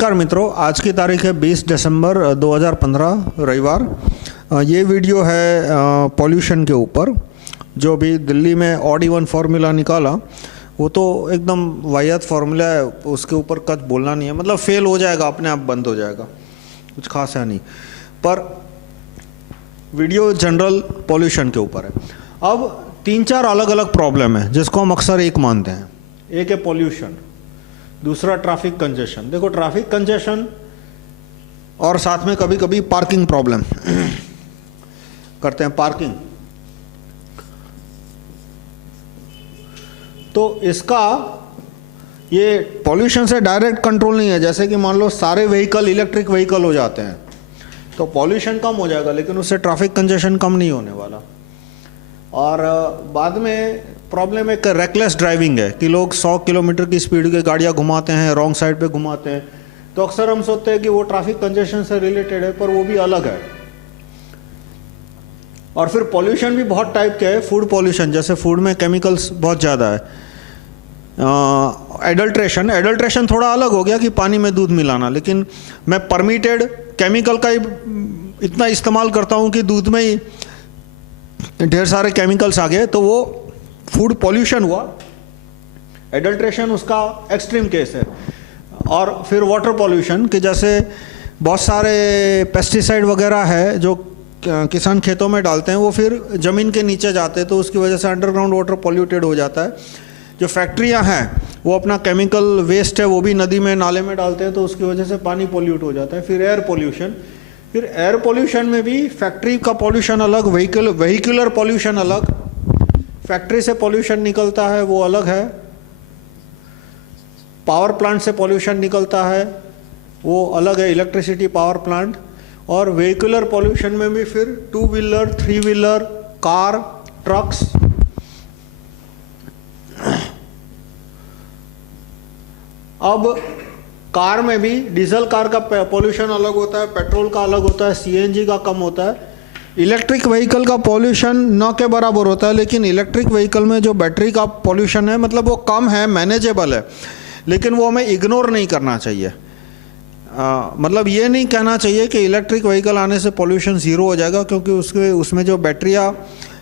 नमस्कार मित्रों, आज की तारीख है 20 दिसंबर 2015 रविवार। ये वीडियो है पॉल्यूशन के ऊपर। जो भी दिल्ली में ऑड इवन फार्मूला निकाला वो तो एकदम वाहियात फार्मूला है, उसके ऊपर कुछ बोलना नहीं है, मतलब फेल हो जाएगा, अपने आप बंद हो जाएगा, कुछ खास है नहीं। पर वीडियो जनरल पॉल्यूशन के ऊपर है। अब 3-4 अलग अलग प्रॉब्लम है जिसको हम अक्सर एक मानते हैं। एक है पॉल्यूशन, दूसरा ट्रैफिक कंजेशन। देखो ट्रैफिक कंजेशन और साथ में कभी कभी पार्किंग प्रॉब्लम करते हैं, पार्किंग। तो इसका ये पॉल्यूशन से डायरेक्ट कंट्रोल नहीं है। जैसे कि मान लो सारे व्हीकल इलेक्ट्रिक व्हीकल हो जाते हैं तो पॉल्यूशन कम हो जाएगा, लेकिन उससे ट्रैफिक कंजेशन कम नहीं होने वाला। और बाद में प्रॉब्लम एक रेकलेस ड्राइविंग है कि लोग 100 किलोमीटर की स्पीड की गाड़ियाँ घुमाते हैं, रॉन्ग साइड पे घुमाते हैं। तो अक्सर हम सोचते हैं कि वो ट्रैफिक कंजेशन से रिलेटेड है, पर वो भी अलग है। और फिर पॉल्यूशन भी बहुत टाइप के है। फूड पॉल्यूशन, जैसे फूड में केमिकल्स बहुत ज़्यादा है। एडल्ट्रेशन थोड़ा अलग हो गया कि पानी में दूध मिलाना, लेकिन मैं परमिटेड केमिकल का ही इतना इस्तेमाल करता हूँ कि दूध में ही ढेर सारे केमिकल्स आ गए, तो वो फूड पॉल्यूशन हुआ। एडल्ट्रेशन उसका एक्सट्रीम केस है। और फिर वाटर पॉल्यूशन कि जैसे बहुत सारे पेस्टिसाइड वगैरह है जो किसान खेतों में डालते हैं, वो फिर ज़मीन के नीचे जाते हैं, तो उसकी वजह से अंडरग्राउंड वाटर पॉल्यूटेड हो जाता है। जो फैक्ट्रियां हैं वो अपना केमिकल वेस्ट है वो भी नदी में नाले में डालते हैं, तो उसकी वजह से पानी पॉल्यूट हो जाता है। फिर एयर पॉल्यूशन, फिर एयर पॉल्यूशन में भी फैक्ट्री का पॉल्यूशन अलग, व्हीकुलर पॉल्यूशन अलग, फैक्ट्री से पॉल्यूशन निकलता है वो अलग है, पावर प्लांट से पॉल्यूशन निकलता है वो अलग है, इलेक्ट्रिसिटी पावर प्लांट। और व्हीकुलर पॉल्यूशन में भी फिर 2 व्हीलर, 3 व्हीलर, कार, ट्रक्स। अब कार में भी डीजल कार का पॉल्यूशन अलग होता है, पेट्रोल का अलग होता है, सीएनजी का कम होता है। इलेक्ट्रिक व्हीकल का पॉल्यूशन न के बराबर होता है, लेकिन इलेक्ट्रिक व्हीकल में जो बैटरी का पॉल्यूशन है मतलब वो कम है, मैनेजेबल है, लेकिन वो हमें इग्नोर नहीं करना चाहिए। मतलब ये नहीं कहना चाहिए कि इलेक्ट्रिक व्हीकल आने से पॉल्यूशन ज़ीरो हो जाएगा, क्योंकि उसमें जो बैटरियाँ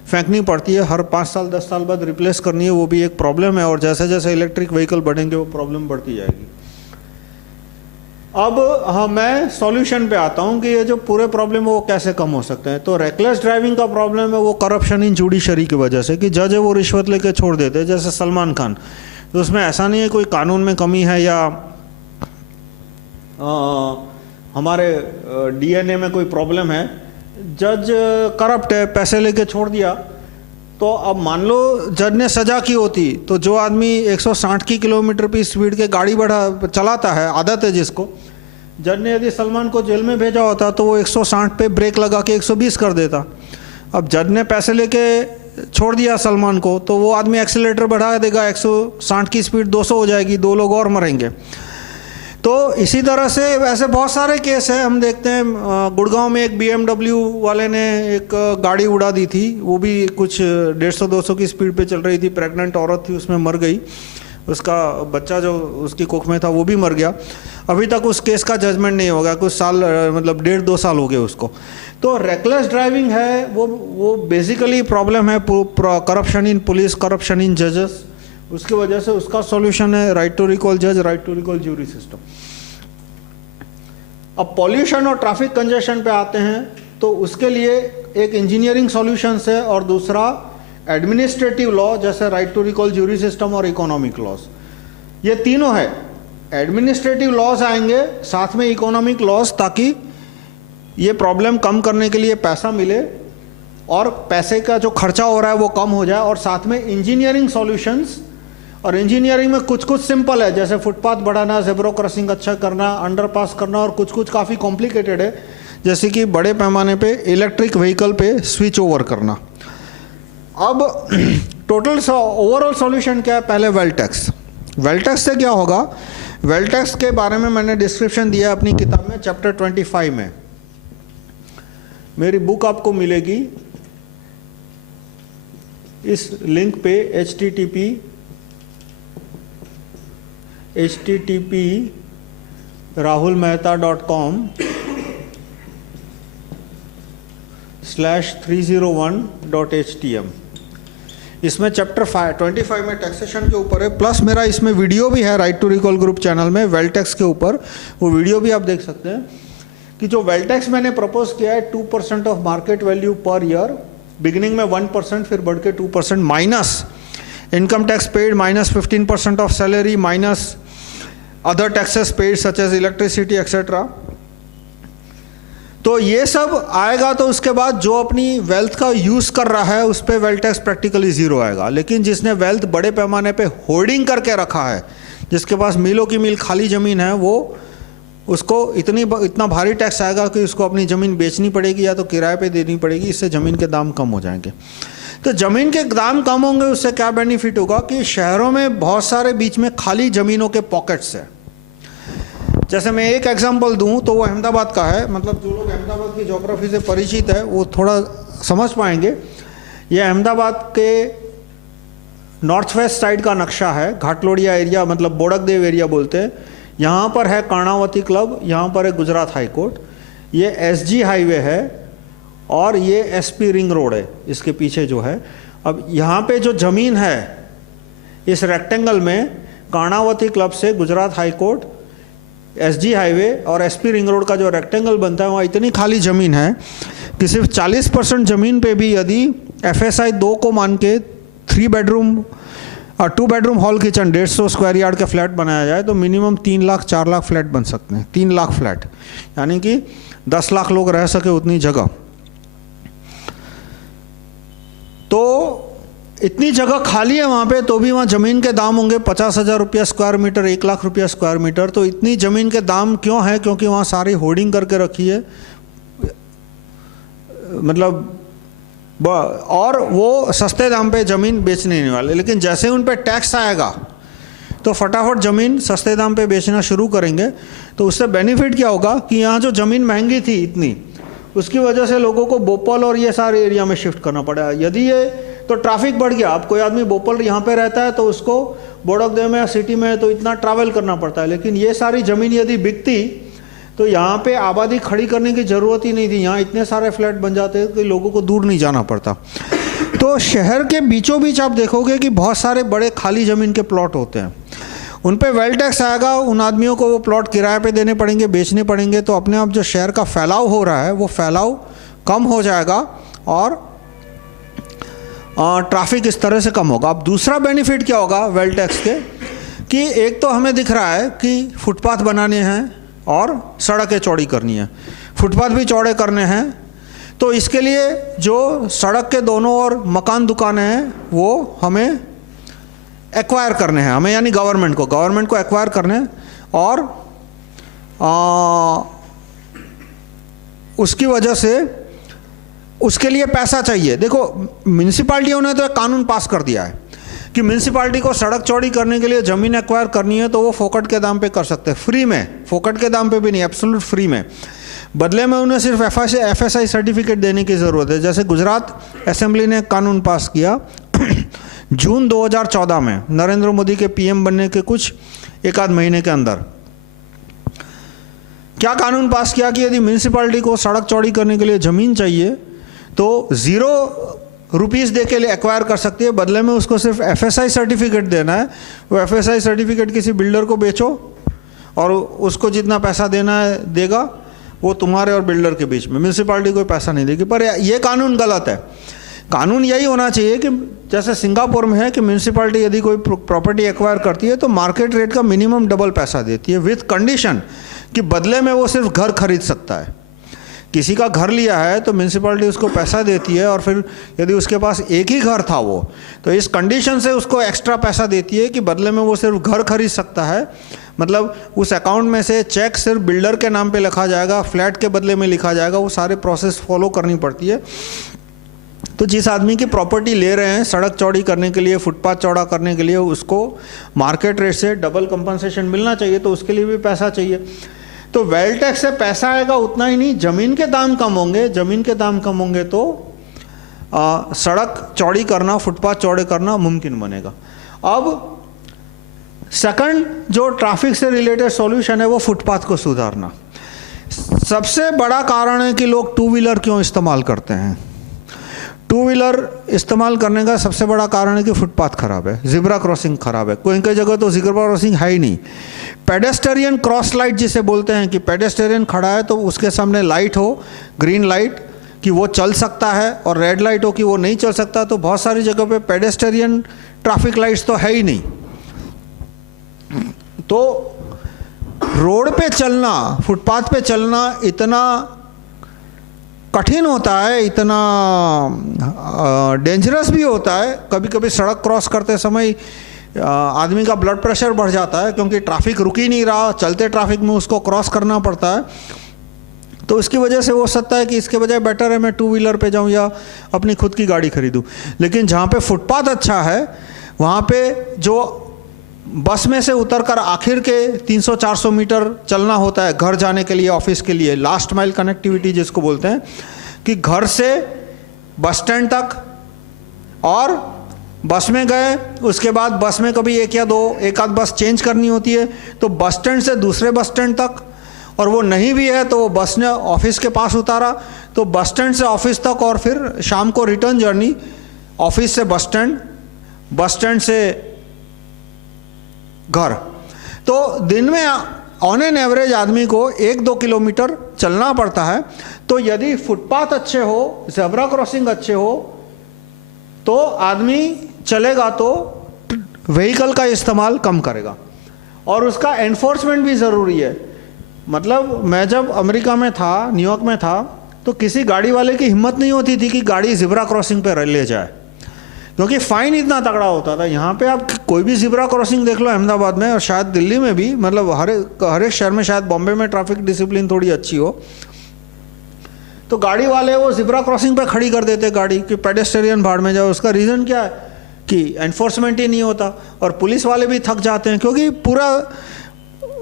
फेंकनी पड़ती है, हर 5 साल 10 साल बाद रिप्लेस करनी है, वो भी एक प्रॉब्लम है। और जैसे जैसे इलेक्ट्रिक व्हीकल बढ़ेंगे वो प्रॉब्लम बढ़ती जाएगी। अब मैं सॉल्यूशन पे आता हूँ कि ये जो पूरे प्रॉब्लम है वो कैसे कम हो सकते हैं। तो रेकलेस ड्राइविंग का प्रॉब्लम है वो करप्शन इन जुडिशरी की वजह से, कि जज है वो रिश्वत लेके छोड़ देते हैं। जैसे सलमान खान, तो उसमें ऐसा नहीं है कोई कानून में कमी है या हमारे डीएनए में कोई प्रॉब्लम है, जज करप्ट है, पैसे लेके छोड़ दिया। तो अब मान लो जज ने सजा की होती तो जो आदमी 160 की किलोमीटर की स्पीड के गाड़ी चलाता है, आदत है जिसको, जज ने यदि सलमान को जेल में भेजा होता तो वो 160 पे ब्रेक लगा के 120 कर देता। अब जज ने पैसे लेके छोड़ दिया सलमान को, तो वो आदमी एक्सीलरेटर बढ़ा देगा, 160 की स्पीड 200 हो जाएगी, 2 लोग और मरेंगे। तो इसी तरह से वैसे बहुत सारे केस है। हम देखते हैं गुड़गांव में एक BMW वाले ने एक गाड़ी उड़ा दी थी, वो भी कुछ 150-200 की स्पीड पे चल रही थी, प्रेग्नेंट औरत थी, उसमें मर गई, उसका बच्चा जो उसकी कोख में था वो भी मर गया। अभी तक उस केस का जजमेंट नहीं होगा, कुछ साल मतलब 1.5-2 साल हो गए उसको। तो रेकलेस ड्राइविंग है वो बेसिकली प्रॉब्लम है corruption in police, corruption in जजेस। उसकी वजह से उसका सॉल्यूशन है राइट टू रिकॉल जज, right to recall jury system. अब पॉल्यूशन और ट्रैफिक कंजेशन पे आते हैं, तो उसके लिए एक इंजीनियरिंग सॉल्यूशंस है और दूसरा एडमिनिस्ट्रेटिव लॉ, जैसे right to recall jury system और इकोनॉमिक लॉज। ये तीनों है। एडमिनिस्ट्रेटिव लॉज आएंगे साथ में इकोनॉमिक लॉज, ताकि ये प्रॉब्लम कम करने के लिए पैसा मिले और पैसे का जो खर्चा हो रहा है वो कम हो जाए। और साथ में इंजीनियरिंग सॉल्यूशंस, और इंजीनियरिंग में कुछ कुछ सिंपल है, जैसे फुटपाथ बढ़ाना, ज़ेब्रा क्रॉसिंग अच्छा करना, अंडरपास करना, और कुछ कुछ काफ़ी कॉम्प्लिकेटेड है, जैसे कि बड़े पैमाने पे इलेक्ट्रिक व्हीकल पे स्विच ओवर करना। अब टोटल ओवरऑल सॉल्यूशन क्या है? पहले वेल्थ टैक्स। वेल्थ टैक्स से क्या होगा? वेल्थ टैक्स के बारे में मैंने डिस्क्रिप्शन दिया अपनी किताब में, चैप्टर 25 में। मेरी बुक आपको मिलेगी इस लिंक पे, http rahulmehta.com/301.htm। इसमें चैप्टर 25 में टैक्सेशन के ऊपर है, प्लस मेरा इसमें वीडियो भी है right to recall group channel में वेल्थ टैक्स के ऊपर, वो वीडियो भी आप देख सकते हैं कि जो वेल्थ टैक्स मैंने प्रपोज किया है 2% of market value per year, beginning में 1%, फिर बढ़ के 2%, minus income tax paid, minus 15% of salary, minus other taxes paid such as electricity etcetera. तो ये सब आएगा तो उसके बाद जो अपनी वेल्थ का यूज कर रहा है उस पर वेल्थ टैक्स प्रैक्टिकली जीरो आएगा। लेकिन जिसने वेल्थ बड़े पैमाने पे होर्डिंग करके रखा है, जिसके पास मीलों की मील खाली जमीन है, वो उसको इतना भारी टैक्स आएगा कि उसको अपनी ज़मीन बेचनी पड़ेगी या तो किराए पे देनी पड़ेगी, इससे ज़मीन के दाम कम हो जाएंगे। तो ज़मीन के दाम कम होंगे, उससे क्या बेनिफिट होगा कि शहरों में बहुत सारे बीच में खाली ज़मीनों के पॉकेट्स है। जैसे मैं एक एग्जांपल दूं तो वो अहमदाबाद का है, मतलब जो लोग अहमदाबाद की ज्योग्राफी से परिचित है वो थोड़ा समझ पाएंगे। ये अहमदाबाद के नॉर्थ वेस्ट साइड का नक्शा है, घाटलोडिया एरिया, मतलब बोड़कदेव एरिया बोलते हैं। यहाँ पर है कर्णावती क्लब, यहाँ पर है गुजरात हाई कोर्ट, ये एसजी हाईवे है और ये एसपी रिंग रोड है इसके पीछे जो है। अब यहाँ पे जो ज़मीन है इस रेक्टेंगल में, कर्णावती क्लब से Gujarat high court, SG highway और एसपी रिंग रोड का जो रेक्टेंगल बनता है, वहाँ इतनी खाली ज़मीन है कि सिर्फ 40% ज़मीन पे भी यदि FSI 2 को मान के 3 बेडरूम और 2 bedroom hall kitchen 150 square yard का फ्लैट बनाया जाए तो मिनिमम 3 लाख 4 लाख फ्लैट बन सकते हैं। 3 लाख फ्लैट यानी कि 10 लाख लोग रह सके उतनी जगह। तो इतनी जगह खाली है वहाँ पे, तो भी वहाँ ज़मीन के दाम होंगे 50,000 रुपया स्क्वायर मीटर, 1 लाख रुपया स्क्वायर मीटर। तो इतनी ज़मीन के दाम क्यों है? क्योंकि वहाँ सारी होर्डिंग करके रखी है, मतलब और वो सस्ते दाम पे ज़मीन बेचने नहीं वाले। लेकिन जैसे उन पे टैक्स आएगा तो फटाफट ज़मीन सस्ते दाम पे बेचना शुरू करेंगे। तो उससे बेनिफिट क्या होगा कि यहाँ जो ज़मीन महंगी थी इतनी, उसकी वजह से लोगों को भोपाल और ये सारे एरिया में शिफ्ट करना पड़ा। यदि ये तो ट्रैफिक बढ़ गया, अब कोई आदमी भोपाल यहाँ पे रहता है तो उसको बोड़कदेव में या सिटी में तो इतना ट्रैवल करना पड़ता है। लेकिन ये सारी ज़मीन यदि बिकती तो यहाँ पे आबादी खड़ी करने की ज़रूरत ही नहीं थी, यहाँ इतने सारे फ्लैट बन जाते कि लोगों को दूर नहीं जाना पड़ता। तो शहर के बीचों बीच आप देखोगे कि बहुत सारे बड़े खाली ज़मीन के प्लॉट होते हैं, उन पे वेल्थ टैक्स आएगा, उन आदमियों को वो प्लॉट किराए पे देने पड़ेंगे, बेचने पड़ेंगे। तो अपने आप जो शहर का फैलाव हो रहा है वो फैलाव कम हो जाएगा और ट्रैफिक इस तरह से कम होगा। अब दूसरा बेनिफिट क्या होगा वेल्थ टैक्स के, कि एक तो हमें दिख रहा है कि फुटपाथ बनाने हैं और सड़कें चौड़ी करनी है, फुटपाथ भी चौड़े करने हैं। तो इसके लिए जो सड़क के दोनों ओर मकान दुकानें हैं वो हमें एक्वायर करने हैं, हमें यानी गवर्नमेंट को एक्वायर करने हैं। और उसकी वजह से उसके लिए पैसा चाहिए। देखो म्यूनसिपाल्टियों ने तो एक कानून पास कर दिया है कि म्यूनसिपाल्टी को सड़क चौड़ी करने के लिए ज़मीन एक्वायर करनी है तो वो फोकट के दाम पे कर सकते हैं, फ्री में, फोकट के दाम पे भी नहीं, एब्सोल्यूट फ्री में। बदले में उन्हें सिर्फ FSI सर्टिफिकेट देने की ज़रूरत है। जैसे गुजरात असेंबली ने कानून पास किया जून 2014 में, नरेंद्र मोदी के PM बनने के कुछ एक आध महीने के अंदर। क्या कानून पास किया कि यदि म्यूनसिपाल्टी को सड़क चौड़ी करने के लिए ज़मीन चाहिए तो 0 रुपीज़ दे के एक्वायर कर सकती है, बदले में उसको सिर्फ FSI सर्टिफिकेट देना है। वो FSI सर्टिफिकेट किसी बिल्डर को बेचो और उसको जितना पैसा देना है देगा, वो तुम्हारे और बिल्डर के बीच में, म्यूनसिपाल्टी कोई पैसा नहीं देगी। पर ये कानून गलत है। कानून यही होना चाहिए कि जैसे सिंगापुर में है कि म्यूनसिपाल्टी यदि कोई प्रॉपर्टी एक्वायर करती है तो मार्केट रेट का मिनिमम डबल पैसा देती है, विथ कंडीशन कि बदले में वो सिर्फ घर खरीद सकता है। किसी का घर लिया है तो म्यूनसिपाल्टी उसको पैसा देती है और फिर यदि उसके पास एक ही घर था वो, तो इस कंडीशन से उसको एक्स्ट्रा पैसा देती है कि बदले में वो सिर्फ घर खरीद सकता है। मतलब उस अकाउंट में से चेक सिर्फ बिल्डर के नाम पे लिखा जाएगा, फ्लैट के बदले में लिखा जाएगा, वो सारे प्रोसेस फॉलो करनी पड़ती है। तो जिस आदमी की प्रॉपर्टी ले रहे हैं सड़क चौड़ी करने के लिए, फुटपाथ चौड़ा करने के लिए, उसको मार्केट रेट से डबल कंपनसेशन मिलना चाहिए, तो उसके लिए भी पैसा चाहिए। तो वेल्थ टैक्स से पैसा आएगा, उतना ही नहीं, ज़मीन के दाम कम होंगे। ज़मीन के दाम कम होंगे तो सड़क चौड़ी करना, फुटपाथ चौड़े करना मुमकिन बनेगा। अब सेकंड जो ट्रैफिक से रिलेटेड सॉल्यूशन है वो फुटपाथ को सुधारना। सबसे बड़ा कारण है कि लोग टू व्हीलर क्यों इस्तेमाल करते हैं। टू व्हीलर इस्तेमाल करने का सबसे बड़ा कारण है कि फुटपाथ खराब है, जिब्रा क्रॉसिंग खराब है। कोई कई जगह तो जिब्रा क्रॉसिंग है ही नहीं। पेडेस्टेरियन क्रॉस लाइट जिसे बोलते हैं कि पेडेस्टेरियन खड़ा है तो उसके सामने लाइट हो, ग्रीन लाइट कि वो चल सकता है, और रेड लाइट हो कि वो नहीं चल सकता। तो बहुत सारी जगह पे पेडेस्टेरियन ट्रैफिक लाइट्स तो है ही नहीं। तो रोड पे चलना, फुटपाथ पे चलना इतना कठिन होता है, इतना डेंजरस भी होता है। कभी कभी सड़क क्रॉस करते समय आदमी का ब्लड प्रेशर बढ़ जाता है, क्योंकि ट्रैफिक रुक ही नहीं रहा, चलते ट्रैफिक में उसको क्रॉस करना पड़ता है। तो इसकी वजह से हो सकता है कि इसके बजाय बेटर है मैं टू व्हीलर पे जाऊं या अपनी खुद की गाड़ी खरीदूं। लेकिन जहाँ पे फुटपाथ अच्छा है वहाँ पे जो बस में से उतरकर आखिर के 300-400 मीटर चलना होता है घर जाने के लिए, ऑफिस के लिए, लास्ट माइल कनेक्टिविटी जिसको बोलते हैं, कि घर से बस स्टैंड तक, और बस में गए उसके बाद बस में कभी एक आध बस चेंज करनी होती है तो बस स्टैंड से दूसरे बस स्टैंड तक, और वो नहीं भी है तो बस ने ऑफिस के पास उतारा तो बस स्टैंड से ऑफिस तक, और फिर शाम को रिटर्न जर्नी ऑफिस से बस स्टैंड, बस स्टैंड से घर। तो दिन में ऑन एन एवरेज आदमी को 1-2 किलोमीटर चलना पड़ता है। तो यदि फुटपाथ अच्छे हो, ज़ेब्रा क्रॉसिंग अच्छे हो, तो आदमी चलेगा तो व्हीकल का इस्तेमाल कम करेगा, और उसका एनफोर्समेंट भी ज़रूरी है। मतलब मैं जब अमेरिका में था, न्यूयॉर्क में था, तो किसी गाड़ी वाले की हिम्मत नहीं होती थी कि गाड़ी ज़ेब्रा क्रॉसिंग पे ले जाए, क्योंकि फ़ाइन इतना तगड़ा होता था। यहाँ पे आप कोई भी ज़ेब्रा क्रॉसिंग देख लो अहमदाबाद में, और शायद दिल्ली में भी, मतलब हर एक शहर में, शायद बॉम्बे में ट्रैफिक डिसिप्लिन थोड़ी अच्छी हो, तो गाड़ी वाले वो ज़ेब्रा क्रॉसिंग पे खड़ी कर देते गाड़ी कि पेडेस्टेरियन भाड़ में जाओ। उसका रीज़न क्या है कि एनफोर्समेंट ही नहीं होता, और पुलिस वाले भी थक जाते हैं, क्योंकि पूरा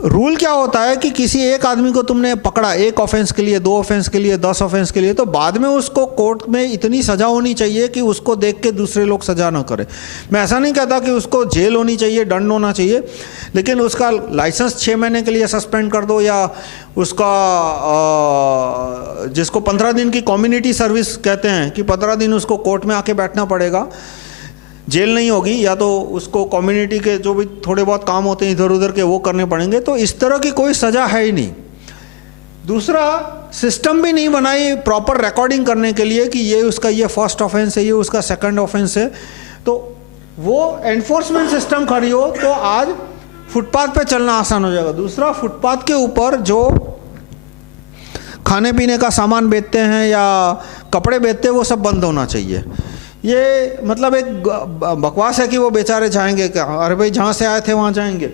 रूल क्या होता है कि किसी एक आदमी को तुमने पकड़ा एक ऑफेंस के लिए, 2 ऑफेंस के लिए, 10 ऑफेंस के लिए, तो बाद में उसको कोर्ट में इतनी सज़ा होनी चाहिए कि उसको देख के दूसरे लोग सज़ा ना करें। मैं ऐसा नहीं कहता कि उसको जेल होनी चाहिए, दंड होना चाहिए, लेकिन उसका लाइसेंस 6 महीने के लिए सस्पेंड कर दो, या उसका जिसको 15 दिन की कम्युनिटी सर्विस कहते हैं कि 15 दिन उसको कोर्ट में आके बैठना पड़ेगा, जेल नहीं होगी, या तो उसको कम्युनिटी के जो भी थोड़े बहुत काम होते हैं इधर उधर के वो करने पड़ेंगे। तो इस तरह की कोई सज़ा है ही नहीं। दूसरा, सिस्टम भी नहीं बनाई प्रॉपर रिकॉर्डिंग करने के लिए कि ये उसका ये फर्स्ट ऑफेंस है, ये उसका सेकंड ऑफेंस है। तो वो एनफोर्समेंट सिस्टम खड़ी हो तो आज फुटपाथ पे चलना आसान हो जाएगा। दूसरा, फुटपाथ के ऊपर जो खाने पीने का सामान बेचते हैं या कपड़े बेचते हैं वो सब बंद होना चाहिए। ये मतलब एक बकवास है कि वो बेचारे जाएंगे क्या, अरे भाई जहाँ से आए थे वहाँ जाएंगे।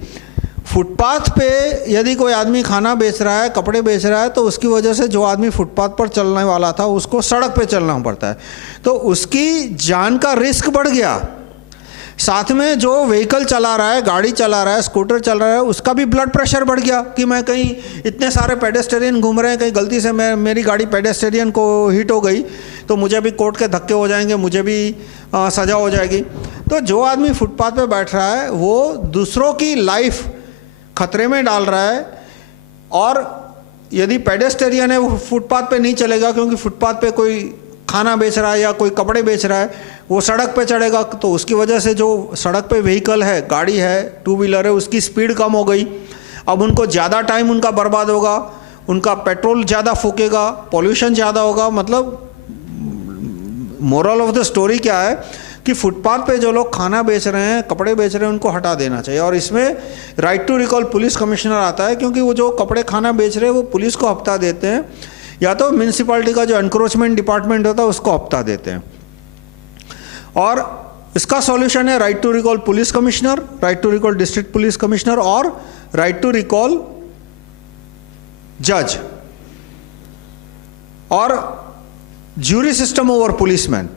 फुटपाथ पे यदि कोई आदमी खाना बेच रहा है, कपड़े बेच रहा है, तो उसकी वजह से जो आदमी फुटपाथ पर चलने वाला था उसको सड़क पे चलना पड़ता है, तो उसकी जान का रिस्क बढ़ गया। साथ में जो व्हीकल चला रहा है, गाड़ी चला रहा है, स्कूटर चल रहा है, उसका भी ब्लड प्रेशर बढ़ गया कि मैं कहीं इतने सारे पेडेस्टेरियन घूम रहे हैं, कहीं गलती से मेरी गाड़ी पेडेस्टेरियन को हिट हो गई तो मुझे भी कोर्ट के धक्के हो जाएंगे, मुझे भी सज़ा हो जाएगी। तो जो आदमी फुटपाथ पे बैठ रहा है वो दूसरों की लाइफ खतरे में डाल रहा है, और यदि पेडेस्टेरियन है वो फुटपाथ पे नहीं चलेगा, क्योंकि फुटपाथ पे कोई खाना बेच रहा है या कोई कपड़े बेच रहा है, वो सड़क पे चढ़ेगा, तो उसकी वजह से जो सड़क पे व्हीकल है, गाड़ी है, टू व्हीलर है, उसकी स्पीड कम हो गई। अब उनको ज़्यादा टाइम उनका बर्बाद होगा, उनका पेट्रोल ज़्यादा फूकेगा, पॉल्यूशन ज़्यादा होगा। मतलब मोरल ऑफ द स्टोरी क्या है कि फुटपाथ पे जो लोग खाना बेच रहे हैं, कपड़े बेच रहे हैं, उनको हटा देना चाहिए। और इसमें right to recall police commissioner आता है, क्योंकि वो जो कपड़े खाना बेच रहे हैं वो पुलिस को हफ्ता देते हैं, या तो म्यूनसिपैलिटी का जो एनक्रोचमेंट डिपार्टमेंट होता है उसको हफ्ता देते हैं। और इसका सॉल्यूशन है right to recall police commissioner, right to recall district police commissioner, और राइट टू रिकॉल जज, और ज्यूरी सिस्टम ओवर पुलिसमैन।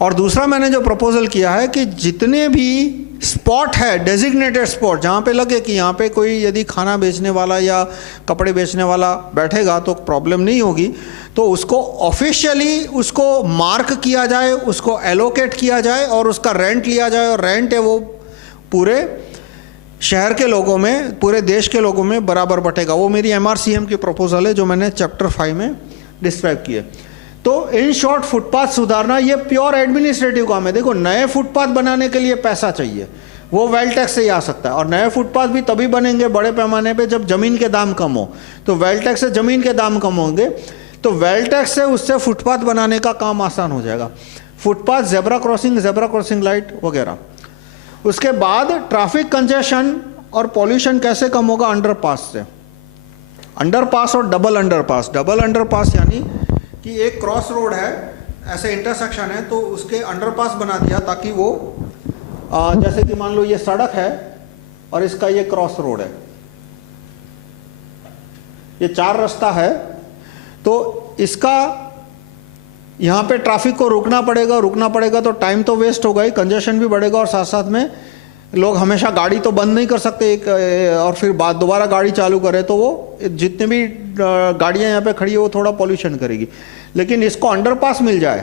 और दूसरा मैंने जो प्रपोजल किया है कि जितने भी स्पॉट है, डेजिग्नेटेड स्पॉट, जहाँ पे लगे कि यहाँ पे कोई यदि खाना बेचने वाला या कपड़े बेचने वाला बैठेगा तो प्रॉब्लम नहीं होगी, तो उसको ऑफिशियली उसको मार्क किया जाए, उसको एलोकेट किया जाए और उसका रेंट लिया जाए। और रेंट है वो पूरे शहर के लोगों में, पूरे देश के लोगों में बराबर बटेगा। वो मेरी MRCM की प्रपोजल है जो मैंने चैप्टर 5 में डिस्क्राइब की है। तो इन शॉर्ट फुटपाथ सुधारना ये प्योर एडमिनिस्ट्रेटिव काम है। देखो, नए फुटपाथ बनाने के लिए पैसा चाहिए, वो वेल्थ टैक्स से ही आ सकता है। और नए फुटपाथ भी तभी बनेंगे बड़े पैमाने पे जब जमीन के दाम कम हो। तो वेल्थ टैक्स से जमीन के दाम कम होंगे, तो वेल्थ टैक्स से उससे फुटपाथ बनाने का काम आसान हो जाएगा। फुटपाथ, जेब्रा क्रॉसिंग लाइट वगैरह। उसके बाद ट्रैफिक कंजेशन और पॉल्यूशन कैसे कम होगा? अंडरपास से। अंडरपास और डबल अंडरपास। डबल अंडरपास यानी कि एक क्रॉस रोड है, ऐसे इंटरसेक्शन है, तो उसके अंडरपास बना दिया ताकि वो जैसे कि मान लो ये सड़क है और इसका ये क्रॉस रोड है, ये 4 रास्ता है, तो इसका यहाँ पे ट्रैफिक को रुकना पड़ेगा तो टाइम तो वेस्ट होगा ही, कंजेशन भी बढ़ेगा, और साथ साथ में लोग हमेशा गाड़ी तो बंद नहीं कर सकते एक और फिर बाद दोबारा गाड़ी चालू करे, तो वो जितने भी गाड़ियाँ यहाँ पे खड़ी है वो थोड़ा पॉल्यूशन करेगी। लेकिन इसको अंडरपास मिल जाए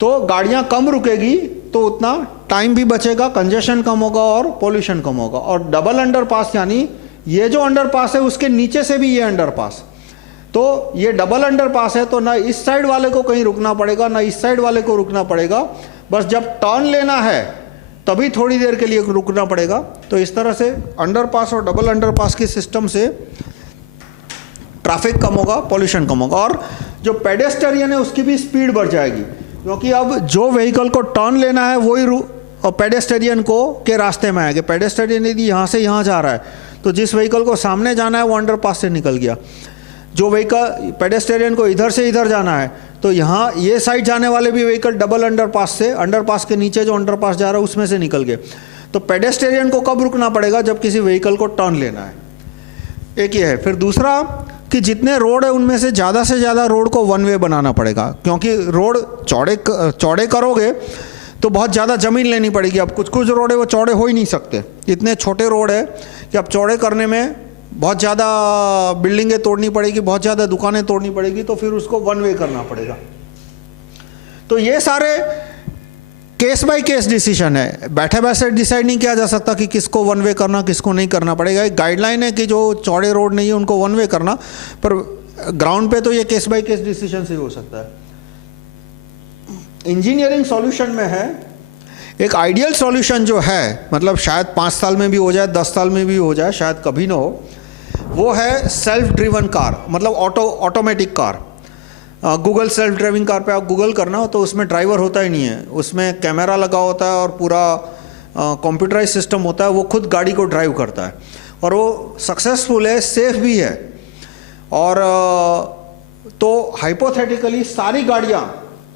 तो गाड़ियाँ कम रुकेगी, तो उतना टाइम भी बचेगा, कंजेशन कम होगा और पॉल्यूशन कम होगा। और डबल अंडरपास यानी ये जो अंडरपास है उसके नीचे से भी ये अंडरपास, तो ये डबल अंडरपास है, तो ना इस साइड वाले को कहीं रुकना पड़ेगा ना इस साइड वाले को रुकना पड़ेगा, बस जब टर्न लेना है तभी थोड़ी देर के लिए रुकना पड़ेगा। तो इस तरह से अंडरपास और डबल अंडरपास के सिस्टम से ट्रैफिक कम होगा, पॉल्यूशन कम होगा, और जो पेडेस्टेरियन है उसकी भी स्पीड बढ़ जाएगी, क्योंकि अब जो व्हीकल को टर्न लेना है वही पेडेस्टेरियन को के रास्ते में आएगा। पेडेस्टेरियन यदि यहाँ से यहाँ जा रहा है तो जिस व्हीकल को सामने जाना है वो अंडरपास से निकल गया, जो व्हीकल पेडेस्टेरियन को इधर से इधर जाना है तो यहाँ ये साइड जाने वाले भी व्हीकल डबल अंडरपास से, अंडरपास के नीचे जो अंडरपास जा रहा है उसमें से निकल गए। तो पेडेस्टेरियन को कब रुकना पड़ेगा? जब किसी व्हीकल को टर्न लेना है। एक ये है। फिर दूसरा कि जितने रोड है उनमें से ज़्यादा रोड को वन वे बनाना पड़ेगा, क्योंकि रोड चौड़े करोगे तो बहुत ज़्यादा ज़मीन लेनी पड़ेगी। अब कुछ रोड है वो चौड़े हो ही नहीं सकते, इतने छोटे रोड है कि अब चौड़े करने में बहुत ज़्यादा बिल्डिंगें तोड़नी पड़ेगी, बहुत ज़्यादा दुकानें तोड़नी पड़ेगी, तो फिर उसको वन वे करना पड़ेगा। तो ये सारे केस बाय केस डिसीजन है, बैठे डिसाइड नहीं किया जा सकता कि किसको वन वे करना किसको नहीं करना पड़ेगा। एक गाइडलाइन है कि जो चौड़े रोड नहीं है उनको वन वे करना, पर ग्राउंड पे तो ये केस बाय केस डिसीजन से ही हो सकता है। इंजीनियरिंग सॉल्यूशन में है एक आइडियल सॉल्यूशन जो है, मतलब शायद 5 साल में भी हो जाए, 10 साल में भी हो जाए, शायद कभी ना हो, वो है सेल्फ ड्रिवन कार, मतलब automatic car. Google self driving car पे आप गूगल करना हो तो उसमें ड्राइवर होता ही नहीं है, उसमें कैमरा लगा होता है और पूरा कंप्यूटराइज सिस्टम होता है, वो खुद गाड़ी को ड्राइव करता है और वो सक्सेसफुल है, सेफ भी है। और तो हाइपोथेटिकली सारी गाड़ियाँ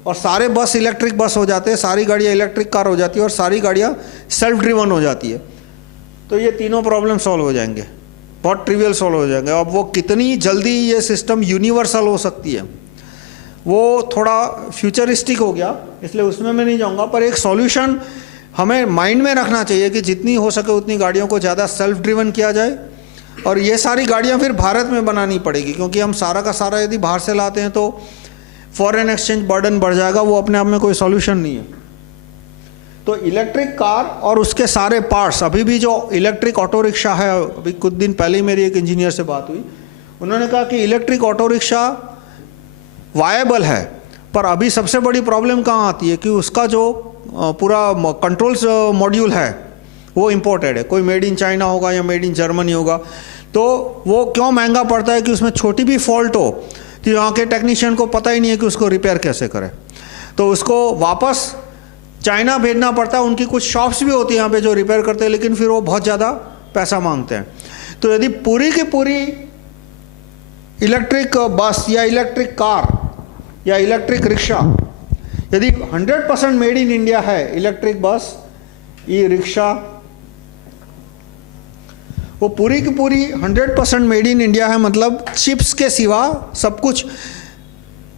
और सारे बस इलेक्ट्रिक बस हो जाते हैं, सारी गाड़ियाँ इलेक्ट्रिक कार हो जाती है और सारी गाड़ियाँ सेल्फ ड्रिवन हो जाती है, तो ये तीनों प्रॉब्लम सॉल्व हो जाएंगे, बहुत ट्रिवियल सॉल्व हो जाएंगे। अब वो कितनी जल्दी ये सिस्टम यूनिवर्सल हो सकती है वो थोड़ा फ्यूचरिस्टिक हो गया, इसलिए उसमें मैं नहीं जाऊंगा, पर एक सॉल्यूशन हमें माइंड में रखना चाहिए कि जितनी हो सके उतनी गाड़ियों को ज़्यादा सेल्फ ड्रिवन किया जाए। और ये सारी गाड़ियाँ फिर भारत में बनानी पड़ेगी, क्योंकि हम सारा का सारा यदि बाहर से लाते हैं तो फॉरेन एक्सचेंज बर्डन बढ़ जाएगा, वो अपने आप में कोई सॉल्यूशन नहीं है। तो इलेक्ट्रिक कार और उसके सारे पार्ट्स, अभी भी जो इलेक्ट्रिक ऑटो रिक्शा है, अभी कुछ दिन पहले ही मेरी एक इंजीनियर से बात हुई, उन्होंने कहा कि इलेक्ट्रिक ऑटो रिक्शा वायबल है, पर अभी सबसे बड़ी प्रॉब्लम कहाँ आती है कि उसका जो पूरा कंट्रोल्स मॉड्यूल है वो इम्पोर्टेड है, कोई मेड इन चाइना होगा या मेड इन जर्मनी होगा, तो वो क्यों महंगा पड़ता है कि उसमें छोटी भी फॉल्ट हो तो यहाँ के टेक्नीशियन को पता ही नहीं है कि उसको रिपेयर कैसे करें, तो उसको वापस चाइना भेजना पड़ता है। उनकी कुछ शॉप्स भी होती हैं यहाँ पे जो रिपेयर करते हैं, लेकिन फिर वो बहुत ज़्यादा पैसा मांगते हैं। तो यदि पूरी की पूरी इलेक्ट्रिक बस या इलेक्ट्रिक कार या इलेक्ट्रिक रिक्शा यदि 100% मेड इन इंडिया है, इलेक्ट्रिक बस, ई रिक्शा, वो पूरी की पूरी 100% मेड इन इंडिया है, मतलब चिप्स के सिवा सब कुछ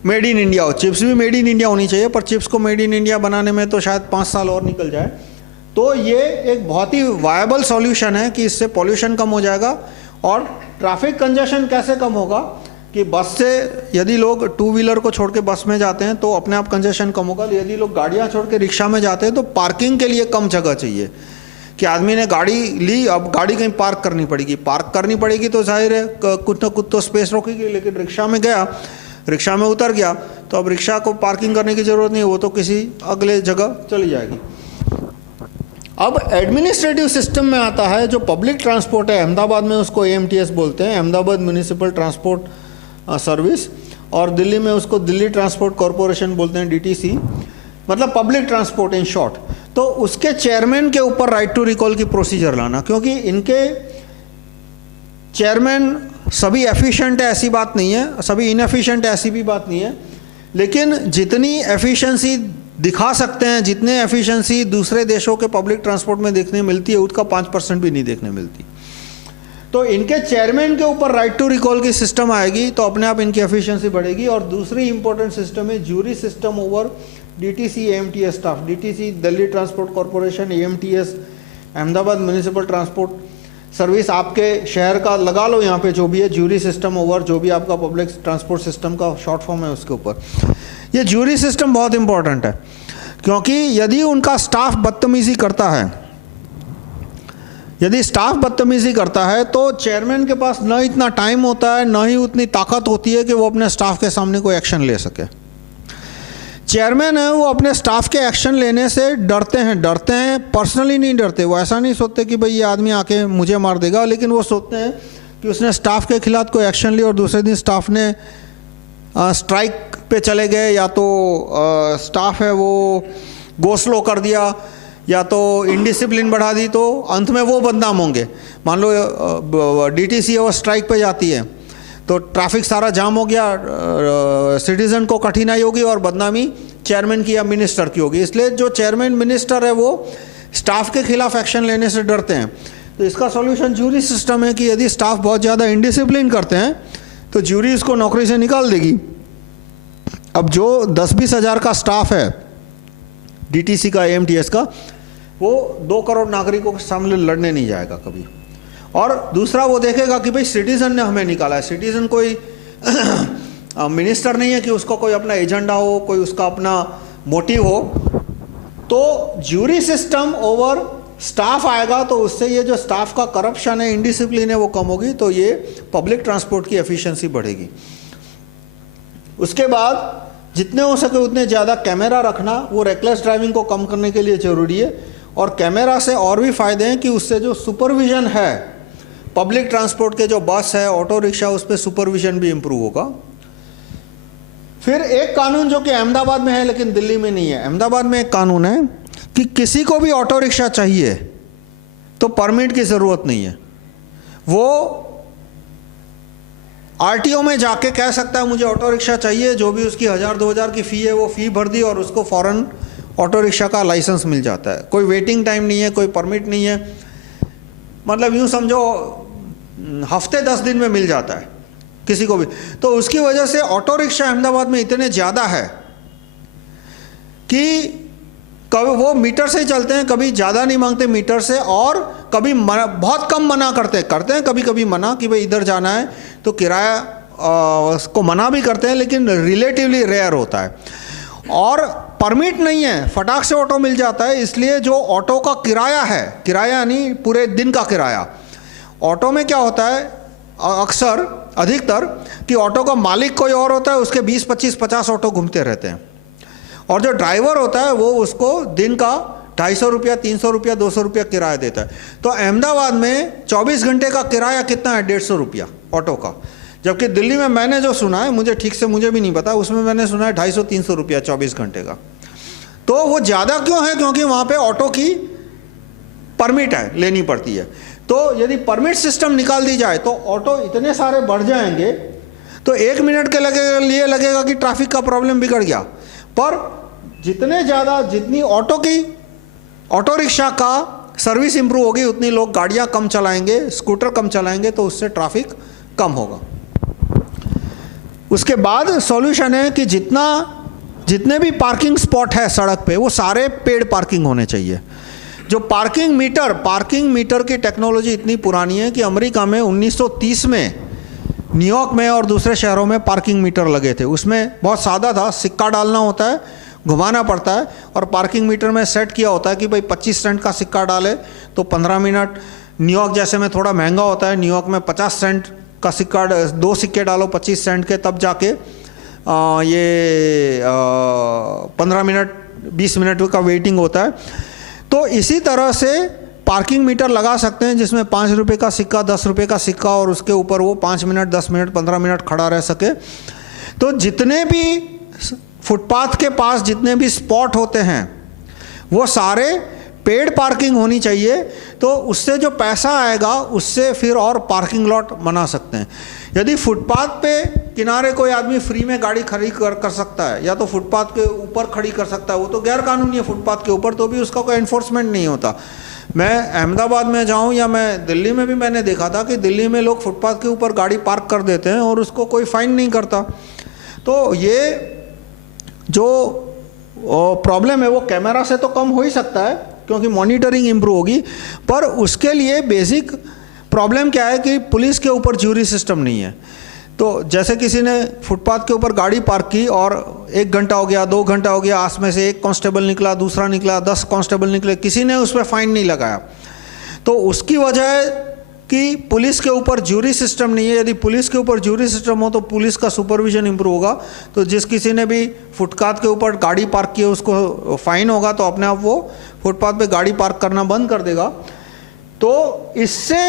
मेड इन इंडिया हो। चिप्स भी मेड इन इंडिया होनी चाहिए, पर चिप्स को मेड इन इंडिया बनाने में तो शायद 5 साल और निकल जाए। तो ये एक बहुत ही वायबल सॉल्यूशन है कि इससे पॉल्यूशन कम हो जाएगा। और ट्रैफिक कंजेशन कैसे कम होगा कि बस से यदि लोग 2 व्हीलर को छोड़ के बस में जाते हैं तो अपने आप कंजेशन कम होगा, यदि लोग गाड़ियाँ छोड़ के रिक्शा में जाते हैं तो पार्किंग के लिए कम जगह चाहिए, कि आदमी ने गाड़ी ली, अब गाड़ी कहीं पार्क करनी पड़ेगी तो जाहिर है कुछ ना कुछ तो स्पेस रोकेगी, लेकिन रिक्शा में गया, रिक्शा में उतर गया तो अब रिक्शा को पार्किंग करने की ज़रूरत नहीं है, वो तो किसी अगले जगह चली जाएगी। अब एडमिनिस्ट्रेटिव सिस्टम में आता है जो पब्लिक ट्रांसपोर्ट है, अहमदाबाद में उसको AMTS बोलते हैं, अहमदाबाद म्यूनिसिपल ट्रांसपोर्ट सर्विस, और दिल्ली में उसको दिल्ली ट्रांसपोर्ट कॉरपोरेशन बोलते हैं, DTC, मतलब पब्लिक ट्रांसपोर्ट इन शॉर्ट। तो उसके चेयरमैन के ऊपर राइट टू रिकॉल की प्रोसीजर लाना, क्योंकि इनके चेयरमैन सभी एफिशिएंट है ऐसी बात नहीं है, सभी इनएफिशिएंट है ऐसी भी बात नहीं है, लेकिन जितनी एफिशिएंसी दिखा सकते हैं, जितने एफिशिएंसी दूसरे देशों के पब्लिक ट्रांसपोर्ट में देखने मिलती है, उसका 5% भी नहीं देखने मिलती। तो इनके चेयरमैन के ऊपर राइट टू रिकॉल की सिस्टम आएगी तो अपने आप इनकी एफिशिएंसी बढ़ेगी। और दूसरी इंपॉर्टेंट सिस्टम है jury system over DTC AMTS staff. DTC Delhi transport corporation, AMTS Ahmedabad municipal transport service, आपके शहर का लगा लो यहाँ पे जो भी है, ज्यूरी सिस्टम ओवर जो भी आपका पब्लिक ट्रांसपोर्ट सिस्टम का शॉर्ट फॉर्म है उसके ऊपर। ये ज्यूरी सिस्टम बहुत इंपॉर्टेंट है, क्योंकि यदि उनका स्टाफ बदतमीजी करता है, यदि स्टाफ बदतमीजी करता है तो चेयरमैन के पास न इतना टाइम होता है, न ही उतनी ताकत होती है कि वो अपने स्टाफ के सामने कोई एक्शन ले सके। चेयरमैन है वो अपने स्टाफ के एक्शन लेने से डरते हैं, पर्सनली नहीं डरते, वो ऐसा नहीं सोचते कि भाई ये आदमी आके मुझे मार देगा, लेकिन वो सोचते हैं कि उसने स्टाफ के खिलाफ कोई एक्शन लिया और दूसरे दिन स्टाफ ने स्ट्राइक पे चले गए, या तो स्टाफ है वो गो स्लो कर दिया, या तो इंडिसिप्लिन बढ़ा दी, तो अंत में वो बदनाम होंगे। मान लो DTC और स्ट्राइक पे जाती है तो ट्रैफिक सारा जाम हो गया, सिटीजन को कठिनाई होगी और बदनामी चेयरमैन की या मिनिस्टर की होगी। इसलिए जो चेयरमैन मिनिस्टर है वो स्टाफ के खिलाफ एक्शन लेने से डरते हैं। तो इसका सॉल्यूशन ज्यूरी सिस्टम है कि यदि स्टाफ बहुत ज़्यादा इंडिसिप्लिन करते हैं तो ज्यूरी उसको नौकरी से निकाल देगी। अब जो 10-20 हज़ार का स्टाफ है DTC का, AMTS का, वो 2 करोड़ नागरिकों के सामने लड़ने नहीं जाएगा कभी। और दूसरा वो देखेगा कि भाई सिटीजन ने हमें निकाला है, सिटीजन कोई मिनिस्टर नहीं है कि उसका कोई अपना एजेंडा हो, कोई उसका अपना मोटिव हो। तो ज्यूरी सिस्टम ओवर स्टाफ आएगा तो उससे ये जो स्टाफ का करप्शन है, इंडिसिप्लिन है, वो कम होगी, तो ये पब्लिक ट्रांसपोर्ट की एफिशिएंसी बढ़ेगी। उसके बाद जितने हो सके उतने ज़्यादा कैमरा रखना, वो रेकलेस ड्राइविंग को कम करने के लिए ज़रूरी है। और कैमरा से और भी फ़ायदे हैं कि उससे जो सुपरविजन है पब्लिक ट्रांसपोर्ट के, जो बस है, ऑटो रिक्शा, उस पर सुपरविजन भी इम्प्रूव होगा। फिर एक कानून जो कि अहमदाबाद में है लेकिन दिल्ली में नहीं है, अहमदाबाद में एक कानून है कि किसी को भी ऑटो रिक्शा चाहिए तो परमिट की ज़रूरत नहीं है। वो RTO में जाके कह सकता है मुझे ऑटो रिक्शा चाहिए, जो भी उसकी 1000-2000 की फ़ी है वो फ़ी भर दी और उसको फ़ौरन ऑटो रिक्शा का लाइसेंस मिल जाता है। कोई वेटिंग टाइम नहीं है, कोई परमिट नहीं है, मतलब यूँ समझो हफ्ते 10 दिन में मिल जाता है किसी को भी। तो उसकी वजह से ऑटो रिक्शा अहमदाबाद में इतने ज़्यादा है कि कभी वो मीटर से ही चलते हैं, कभी ज़्यादा नहीं मांगते मीटर से, और कभी बहुत कम मना करते हैं कभी कभी मना कि भाई इधर जाना है तो किराया को मना भी करते हैं, लेकिन रिलेटिवली रेयर होता है। और परमिट नहीं है, फटाक से ऑटो मिल जाता है। इसलिए जो ऑटो का किराया है, किराया नहीं पूरे दिन का किराया, ऑटो में क्या होता है अक्सर अधिकतर कि ऑटो का मालिक कोई और होता है, उसके 20, 25, 50 ऑटो घूमते रहते हैं, और जो ड्राइवर होता है वो उसको दिन का 250 रुपया, 300 रुपया, 200 रुपया किराया देता है। तो अहमदाबाद में 24 घंटे का किराया कितना है? 150 रुपया ऑटो का। जबकि दिल्ली में मैंने जो सुना है, मुझे ठीक से मुझे भी नहीं पता, उसमें मैंने सुना है 250-300 रुपया 24 घंटे का। तो वो ज़्यादा क्यों है? क्योंकि वहाँ पे ऑटो की परमिट है, लेनी पड़ती है। तो यदि परमिट सिस्टम निकाल दी जाए तो ऑटो इतने सारे बढ़ जाएंगे, तो 1 मिनट के लिए लगेगा कि ट्रैफिक का प्रॉब्लम बिगड़ गया। पर जितने ज़्यादा, जितनी ऑटो रिक्शा का सर्विस इंप्रूव होगी, उतनी लोग गाड़ियाँ कम चलाएंगे, स्कूटर कम चलाएंगे, तो उससे ट्रैफिक कम होगा। उसके बाद सॉल्यूशन है कि जितने भी पार्किंग स्पॉट है सड़क पे, वो सारे पेड पार्किंग होने चाहिए। जो पार्किंग मीटर की टेक्नोलॉजी इतनी पुरानी है कि अमेरिका में 1930 में न्यूयॉर्क में और दूसरे शहरों में पार्किंग मीटर लगे थे। उसमें बहुत सादा था, सिक्का डालना होता है, घुमाना पड़ता है, और पार्किंग मीटर में सेट किया होता है कि भाई 25 सेंट का सिक्का डाले तो 15 मिनट। न्यूयॉर्क जैसे में थोड़ा महंगा होता है, न्यूयॉर्क में 50 सेंट का सिक्का, 2 सिक्के डालो 25 सेंट के, तब जाके ये 15 मिनट 20 मिनट का वेटिंग होता है। तो इसी तरह से पार्किंग मीटर लगा सकते हैं जिसमें 5 रुपये का सिक्का, 10 रुपये का सिक्का, और उसके ऊपर वो 5 मिनट 10 मिनट 15 मिनट खड़ा रह सके। तो जितने भी फुटपाथ के पास जितने भी स्पॉट होते हैं वो सारे पेड पार्किंग होनी चाहिए। तो उससे जो पैसा आएगा उससे फिर और पार्किंग लॉट बना सकते हैं। यदि फुटपाथ पे किनारे कोई आदमी फ्री में गाड़ी खड़ी कर सकता है, या तो फुटपाथ के ऊपर खड़ी कर सकता है, वो तो गैर कानूनी है फुटपाथ के ऊपर, तो भी उसका कोई एनफोर्समेंट नहीं होता। मैं अहमदाबाद में जाऊं या मैं दिल्ली में भी मैंने देखा था कि दिल्ली में लोग फुटपाथ के ऊपर गाड़ी पार्क कर देते हैं और उसको कोई फाइन नहीं करता। तो ये जो प्रॉब्लम है वो कैमरा से तो कम हो ही सकता है क्योंकि मॉनिटरिंग इम्प्रूव होगी, पर उसके लिए बेसिक प्रॉब्लम क्या है कि पुलिस के ऊपर ज्यूरी सिस्टम नहीं है। तो जैसे किसी ने फुटपाथ के ऊपर गाड़ी पार्क की और 1 घंटा हो गया, 2 घंटा हो गया, आस में से एक कांस्टेबल निकला, दूसरा निकला, 10 कांस्टेबल निकले, किसी ने उस पर फाइन नहीं लगाया। तो उसकी वजह है कि पुलिस के ऊपर ज्यूरी सिस्टम नहीं है। यदि पुलिस के ऊपर ज्यूरी सिस्टम हो तो पुलिस का सुपरविजन इम्प्रूव होगा। तो जिस किसी ने भी फुटपाथ के ऊपर गाड़ी पार्क की है उसको फाइन होगा, तो अपने आप वो फुटपाथ पे गाड़ी पार्क करना बंद कर देगा। तो इससे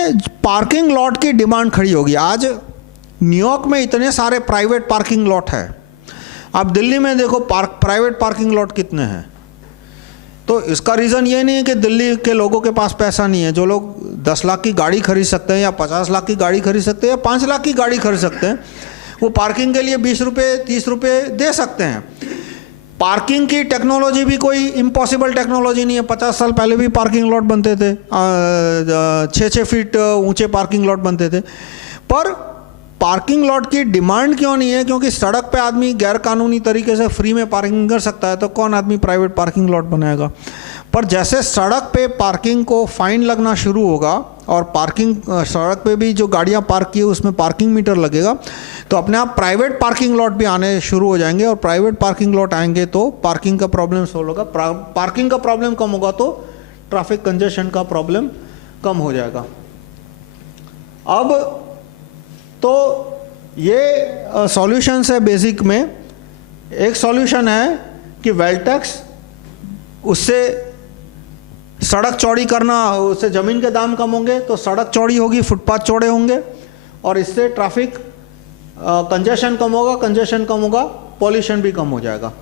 पार्किंग लॉट की डिमांड खड़ी होगी। आज न्यूयॉर्क में इतने सारे प्राइवेट पार्किंग लॉट है, आप दिल्ली में देखो प्राइवेट पार्किंग लॉट कितने हैं। तो इसका रीज़न ये नहीं है कि दिल्ली के लोगों के पास पैसा नहीं है। जो लोग 10 लाख की गाड़ी खरीद सकते हैं या 50 लाख की गाड़ी खरीद सकते हैं या 5 लाख की गाड़ी खरीद सकते हैं, वो पार्किंग के लिए 20 रुपये 30 रुपये दे सकते हैं। पार्किंग की टेक्नोलॉजी भी कोई इम्पॉसिबल टेक्नोलॉजी नहीं है। 50 साल पहले भी पार्किंग लॉट बनते थे, 6-6 फीट ऊंचे पार्किंग लॉट बनते थे। पर पार्किंग लॉट की डिमांड क्यों नहीं है? क्योंकि सड़क पे आदमी गैर कानूनी तरीके से फ्री में पार्किंग कर सकता है, तो कौन आदमी प्राइवेट पार्किंग लॉट बनाएगा? पर जैसे सड़क पे पार्किंग को फाइन लगना शुरू होगा और पार्किंग सड़क पे भी जो गाड़ियां पार्क की है उसमें पार्किंग मीटर लगेगा, तो अपने आप प्राइवेट पार्किंग लॉट भी आने शुरू हो जाएंगे। और प्राइवेट पार्किंग लॉट आएंगे तो पार्किंग का प्रॉब्लम सोल्व होगा। पार्किंग का प्रॉब्लम कम होगा तो ट्रैफिक कंजेशन का प्रॉब्लम कम हो जाएगा। अब तो ये सॉल्यूशंस है बेसिक में। एक सॉल्यूशन है कि वेल टैक्स, उससे सड़क चौड़ी करना, उससे ज़मीन के दाम कम होंगे तो सड़क चौड़ी होगी, फुटपाथ चौड़े होंगे और इससे ट्रैफिक कंजेशन कम होगा, कंजेशन कम होगा, पॉल्यूशन भी कम हो जाएगा।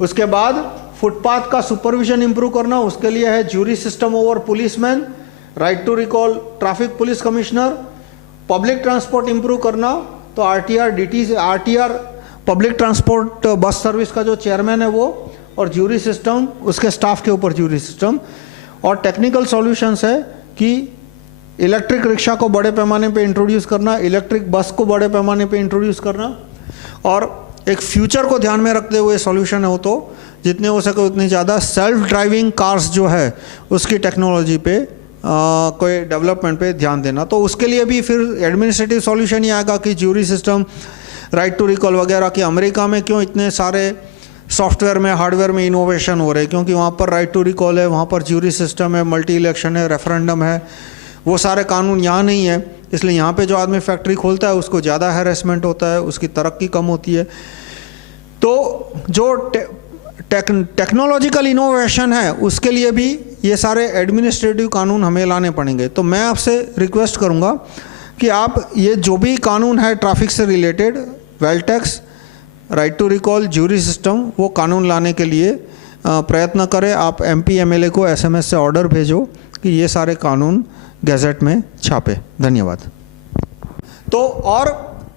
उसके बाद फुटपाथ का सुपरविजन इंप्रूव करना, उसके लिए है jury system over policeman, right to recall traffic police commissioner. Public transport improve करना तो RTR public transport bus service का जो चेयरमैन है वो, और ज्यूरी सिस्टम, उसके स्टाफ के ऊपर ज्यूरी सिस्टम। और टेक्निकल सॉल्यूशंस है कि इलेक्ट्रिक रिक्शा को बड़े पैमाने पे इंट्रोड्यूस करना, इलेक्ट्रिक बस को बड़े पैमाने पे इंट्रोड्यूस करना, और एक फ्यूचर को ध्यान में रखते हुए सॉल्यूशन है वो तो जितने हो सके उतनी ज़्यादा सेल्फ ड्राइविंग कार्स जो है उसकी टेक्नोलॉजी पे कोई डेवलपमेंट पे ध्यान देना। तो उसके लिए भी फिर एडमिनिस्ट्रेटिव सॉल्यूशन ही आएगा कि jury system, right to recall वगैरह। कि अमेरिका में क्यों इतने सारे सॉफ्टवेयर में, हार्डवेयर में इनोवेशन हो रहे हैं? क्योंकि वहाँ पर राइट टू रिकॉल है, वहाँ पर ज्यूरी सिस्टम है, मल्टी इलेक्शन है, रेफरेंडम है। वो सारे कानून यहाँ नहीं है, इसलिए यहाँ पे जो आदमी फैक्ट्री खोलता है उसको ज़्यादा हैरेसमेंट होता है, उसकी तरक्की कम होती है। तो जो टेक्नोलॉजिकल इनोवेशन है उसके लिए भी ये सारे एडमिनिस्ट्रेटिव कानून हमें लाने पड़ेंगे। तो मैं आपसे रिक्वेस्ट करूँगा कि आप ये जो भी कानून है ट्रैफिक से related, wealth tax, right to recall, jury system, वो कानून लाने के लिए प्रयत्न करें। आप MP MLA को SMS से ऑर्डर भेजो कि ये सारे कानून गैजेट में छापे। धन्यवाद। तो और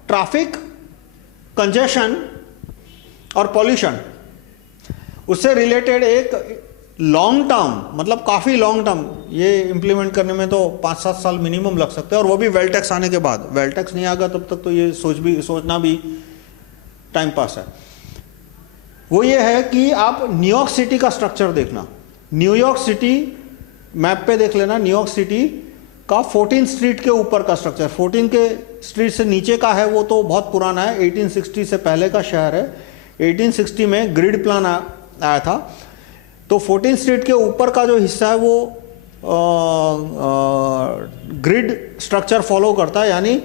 ट्रैफिक कंजेशन और पॉल्यूशन, उससे रिलेटेड एक लॉन्ग टर्म, मतलब काफ़ी लॉन्ग टर्म, ये इम्प्लीमेंट करने में तो 5-7 साल मिनिमम लग सकते हैं, और वो भी वेल टैक्स आने के बाद। वेल टैक्स नहीं आएगा तब तक तो ये सोचना भी टाइम पास है। वो ये है कि आप न्यूयॉर्क सिटी का स्ट्रक्चर देखना। न्यूयॉर्क सिटी मैप पे देख लेना, न्यूयॉर्क सिटी का 14 स्ट्रीट के ऊपर का स्ट्रक्चर। 14 के स्ट्रीट से नीचे का है वो तो बहुत पुराना है, 1860 से पहले का शहर है। 1860 में ग्रिड प्लान आया था। तो 14th स्ट्रीट के ऊपर का जो हिस्सा है वो ग्रिड स्ट्रक्चर फॉलो करता है, यानी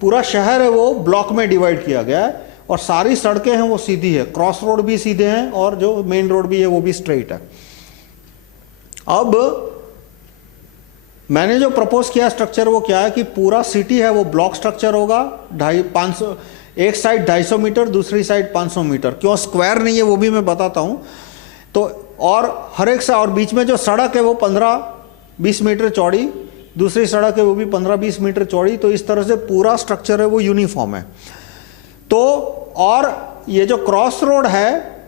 पूरा शहर है वो ब्लॉक में डिवाइड किया गया है और सारी सड़कें हैं वो सीधी है, क्रॉस रोड भी सीधे हैं और जो मेन रोड भी है वो भी स्ट्रेट है। अब मैंने जो प्रपोज किया स्ट्रक्चर वो क्या है कि पूरा सिटी है वो ब्लॉक स्ट्रक्चर होगा, 500, एक साइड 250 मीटर, दूसरी साइड 500 मीटर। क्यों स्क्वायर नहीं है वो भी मैं बताता हूँ। तो और हर एक सा और बीच में जो सड़क है वो 15-20 मीटर चौड़ी, दूसरी सड़क है वो भी 15-20 मीटर चौड़ी। तो इस तरह से पूरा स्ट्रक्चर है वो यूनिफॉर्म है। तो और ये जो क्रॉस रोड है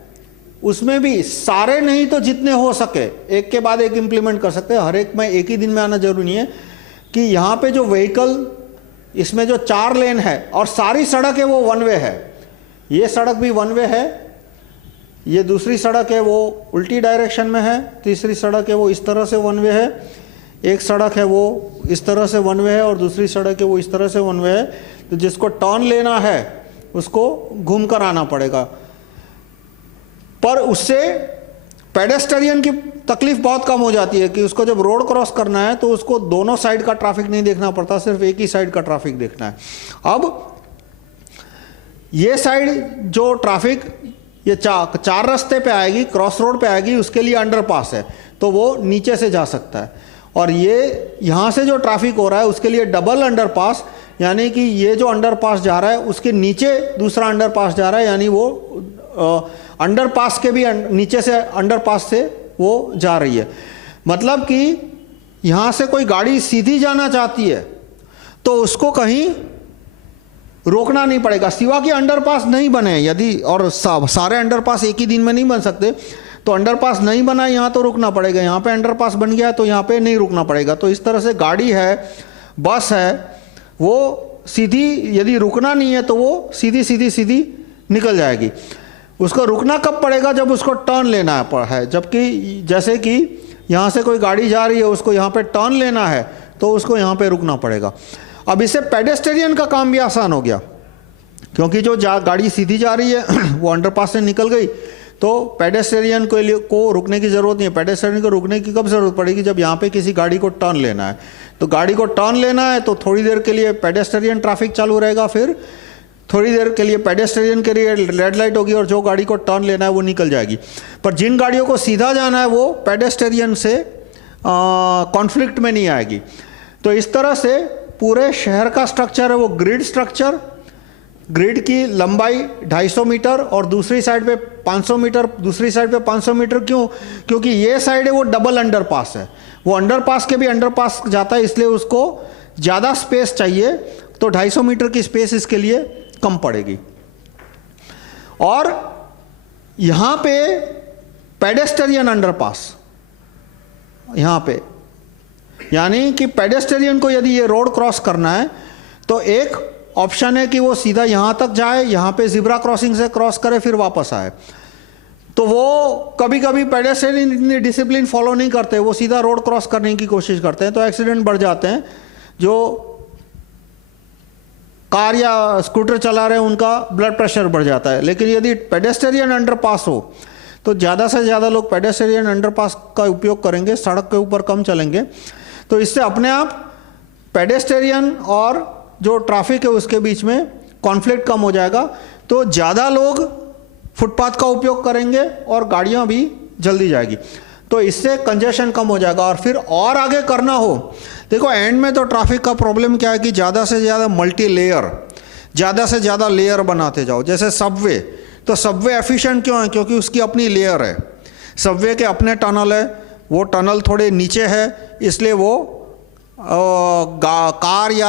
उसमें भी सारे नहीं तो जितने हो सके एक के बाद एक इंप्लीमेंट कर सकते हैं। हर एक में एक ही दिन में आना जरूरी नहीं है कि यहाँ पे जो व्हीकल, इसमें जो 4 लेन है और सारी सड़क है वो 1 वे है। ये सड़क भी 1 वे है, ये दूसरी सड़क है वो उल्टी डायरेक्शन में है, तीसरी सड़क है वो इस तरह से 1 वे है, एक सड़क है वो इस तरह से 1 वे है और दूसरी सड़क है वो इस तरह से 1 वे है। तो जिसको टर्न लेना है उसको घूम कर आना पड़ेगा। पर उससे पेडेस्ट्रियन की तकलीफ बहुत कम हो जाती है कि उसको जब रोड क्रॉस करना है तो उसको दोनों साइड का ट्रैफिक नहीं देखना पड़ता, सिर्फ एक ही साइड का ट्रैफिक देखना है। अब ये साइड जो ट्रैफिक ये 4 रास्ते पे आएगी, क्रॉस रोड पे आएगी, उसके लिए अंडरपास है तो वो नीचे से जा सकता है। और ये यहाँ से जो ट्रैफिक हो रहा है उसके लिए डबल अंडरपास, यानी कि ये जो अंडरपास जा रहा है उसके नीचे दूसरा अंडरपास जा रहा है, यानी वो अंडरपास के भी नीचे से अंडरपास से वो जा रही है। मतलब कि यहाँ से कोई गाड़ी सीधी जाना चाहती है तो उसको कहीं रोकना नहीं पड़ेगा, सिवा कि अंडरपास नहीं बने यदि, और सारे अंडरपास एक ही दिन में नहीं बन सकते। तो अंडरपास नहीं बना यहाँ तो रुकना पड़ेगा, यहाँ पे अंडरपास बन गया तो यहाँ पे नहीं रुकना पड़ेगा। तो इस तरह से गाड़ी है, बस है, वो सीधी, यदि रुकना नहीं है तो वो सीधी निकल जाएगी। उसको रुकना कब पड़ेगा? जब उसको टर्न लेना है। जबकि जैसे कि यहाँ से कोई गाड़ी जा रही है, उसको यहाँ पे टर्न लेना है तो उसको यहाँ पे रुकना पड़ेगा। अब इससे पेडेस्ट्रियन का काम भी आसान हो गया, क्योंकि जो गाड़ी सीधी जा रही है वो अंडरपास से निकल गई तो पेडेस्ट्रियन को रुकने की ज़रूरत नहीं है। पेडेस्ट्रियन को रुकने की कब ज़रूरत पड़ेगी? जब यहाँ पे किसी गाड़ी को टर्न लेना है। तो गाड़ी को टर्न लेना है तो थोड़ी देर के लिए पेडेस्ट्रियन ट्रैफिक चालू रहेगा, फिर थोड़ी देर के लिए पेडेस्ट्रियन के लिए रेड लाइट होगी और जो गाड़ी को टर्न लेना है वो निकल जाएगी। पर जिन गाड़ियों को सीधा जाना है वो पेडेस्ट्रियन से कॉन्फ्लिक्ट में नहीं आएगी। तो इस तरह से पूरे शहर का स्ट्रक्चर है वो ग्रिड स्ट्रक्चर। ग्रिड की लंबाई 250 मीटर और दूसरी साइड पे 500 मीटर, दूसरी साइड पे 500 मीटर। क्यों? क्योंकि ये साइड है वो डबल अंडरपास है, वो अंडरपास के भी अंडरपास जाता है, इसलिए उसको ज़्यादा स्पेस चाहिए। तो 250 मीटर की स्पेस इसके लिए कम पड़ेगी। और यहाँ पे पेडेस्ट्रियन अंडरपास, यहाँ पे, यानी कि पेडेस्ट्रियन को यदि ये रोड क्रॉस करना है तो एक ऑप्शन है कि वो सीधा यहाँ तक जाए, यहाँ पे ज़िब्रा क्रॉसिंग से क्रॉस करे, फिर वापस आए। तो वो कभी कभी पेडेस्ट्रियन डिसिप्लिन फॉलो नहीं करते, वो सीधा रोड क्रॉस करने की कोशिश करते हैं तो एक्सीडेंट बढ़ जाते हैं। जो कार या स्कूटर चला रहे हैं उनका ब्लड प्रेशर बढ़ जाता है। लेकिन यदि पेडेस्ट्रियन अंडरपास हो तो ज़्यादा से ज़्यादा लोग पेडेस्ट्रियन अंडरपास का उपयोग करेंगे, सड़क के ऊपर कम चलेंगे। तो इससे अपने आप पेडेस्ट्रियन और जो ट्रैफिक है उसके बीच में कॉन्फ्लिक्ट कम हो जाएगा। तो ज़्यादा लोग फुटपाथ का उपयोग करेंगे और गाड़ियाँ भी जल्दी जाएगी, तो इससे कंजेशन कम हो जाएगा। और फिर और आगे करना हो, देखो एंड में तो ट्रैफिक का प्रॉब्लम क्या है कि ज़्यादा से ज़्यादा मल्टी लेयर, ज़्यादा से ज़्यादा लेयर बनाते जाओ। जैसे सबवे, तो सबवे एफिशिएंट क्यों है? क्योंकि उसकी अपनी लेयर है। सबवे के अपने टनल है, वो टनल थोड़े नीचे है, इसलिए वो कार या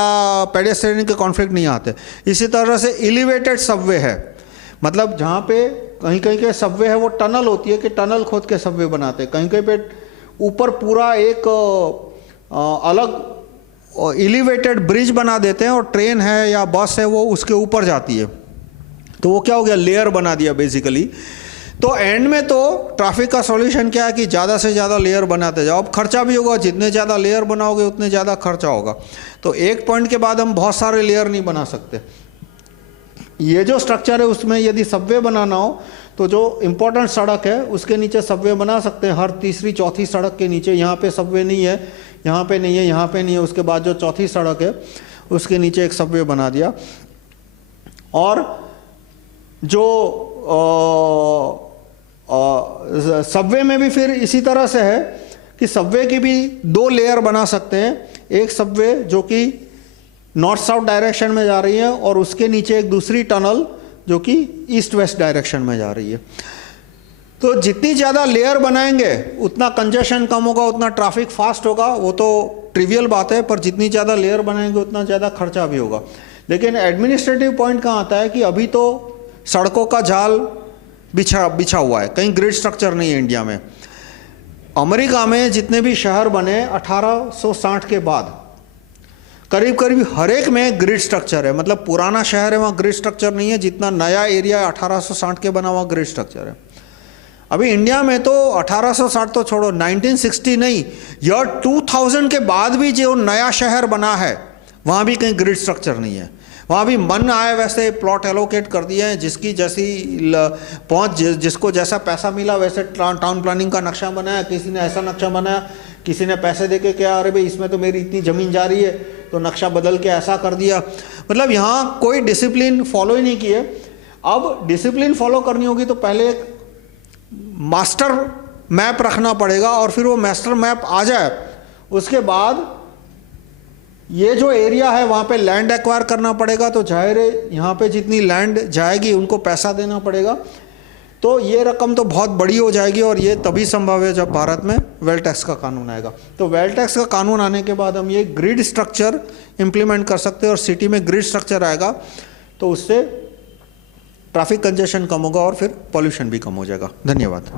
पेडेस्ट्रियन के कॉन्फ्लिक्ट नहीं आते। इसी तरह से एलिवेटेड सबवे है, मतलब जहाँ पे कहीं कहीं के सबवे है वो टनल होती है कि टनल खोद के सबवे बनाते हैं। कहीं कहीं पे ऊपर पूरा एक अलग एलिवेटेड ब्रिज बना देते हैं और ट्रेन है या बस है वो उसके ऊपर जाती है। तो वो क्या हो गया? लेयर बना दिया बेसिकली। तो एंड में तो ट्रैफिक का सॉल्यूशन क्या है कि ज़्यादा से ज़्यादा लेयर बनाते जाओ। अब खर्चा भी होगा, जितने ज़्यादा लेयर बनाओगे उतने ज़्यादा खर्चा होगा। तो एक पॉइंट के बाद हम बहुत सारे लेयर नहीं बना सकते। ये जो स्ट्रक्चर है उसमें यदि सबवे बनाना हो तो जो इम्पोर्टेंट सड़क है उसके नीचे सबवे बना सकते हैं, हर तीसरी चौथी सड़क के नीचे। यहाँ पे सबवे नहीं है, यहाँ पे नहीं है, यहाँ पे नहीं है, उसके बाद जो चौथी सड़क है उसके नीचे एक सबवे बना दिया। और जो सबवे में भी फिर इसी तरह से है कि सबवे की भी 2 लेयर बना सकते हैं। एक सबवे जो कि नॉर्थ साउथ डायरेक्शन में जा रही है और उसके नीचे एक दूसरी टनल जो कि ईस्ट वेस्ट डायरेक्शन में जा रही है। तो जितनी ज़्यादा लेयर बनाएंगे उतना कंजेशन कम होगा, उतना ट्रैफिक फास्ट होगा, वो तो ट्रिवियल बात है, पर जितनी ज़्यादा लेयर बनाएंगे उतना ज़्यादा खर्चा भी होगा। लेकिन एडमिनिस्ट्रेटिव पॉइंट कहाँ आता है कि अभी तो सड़कों का जाल बिछा हुआ है, कहीं ग्रिड स्ट्रक्चर नहीं है इंडिया में। अमेरिका में जितने भी शहर बने 1860 के बाद करीब करीब हर एक में ग्रिड स्ट्रक्चर है, मतलब पुराना शहर है वहाँ ग्रिड स्ट्रक्चर नहीं है, जितना नया एरिया 1860 के बना हुआ ग्रिड स्ट्रक्चर है। अभी इंडिया में तो 1860 तो छोड़ो, 1960 नहीं, ईयर 2000 के बाद भी जो नया शहर बना है वहाँ भी कहीं ग्रिड स्ट्रक्चर नहीं है। वहाँ भी मन आए वैसे प्लॉट एलोकेट कर दिए हैं, जिसकी जैसी पहुँच, जिसको जैसा पैसा मिला वैसे टाउन प्लानिंग का नक्शा बनाया, किसी ने ऐसा नक्शा बनाया, किसी ने पैसे देके क्या, अरे भाई इसमें तो मेरी इतनी ज़मीन जा रही है तो नक्शा बदल के ऐसा कर दिया। मतलब यहाँ कोई डिसिप्लिन फॉलो ही नहीं किए। अब डिसिप्लिन फॉलो करनी होगी तो पहले एक मास्टर मैप रखना पड़ेगा, और फिर वो मास्टर मैप आ जाए उसके बाद ये जो एरिया है वहाँ पे लैंड एक्वायर करना पड़ेगा। तो जाहिर है यहाँ पे जितनी लैंड जाएगी उनको पैसा देना पड़ेगा, तो ये रकम तो बहुत बड़ी हो जाएगी। और ये तभी संभव है जब भारत में वेल्थ टैक्स का कानून आएगा। तो वेल्थ टैक्स का कानून आने के बाद हम ये ग्रिड स्ट्रक्चर इम्प्लीमेंट कर सकते हैं, और सिटी में ग्रिड स्ट्रक्चर आएगा तो उससे ट्रैफिक कंजेशन कम होगा और फिर पॉल्यूशन भी कम हो जाएगा। धन्यवाद।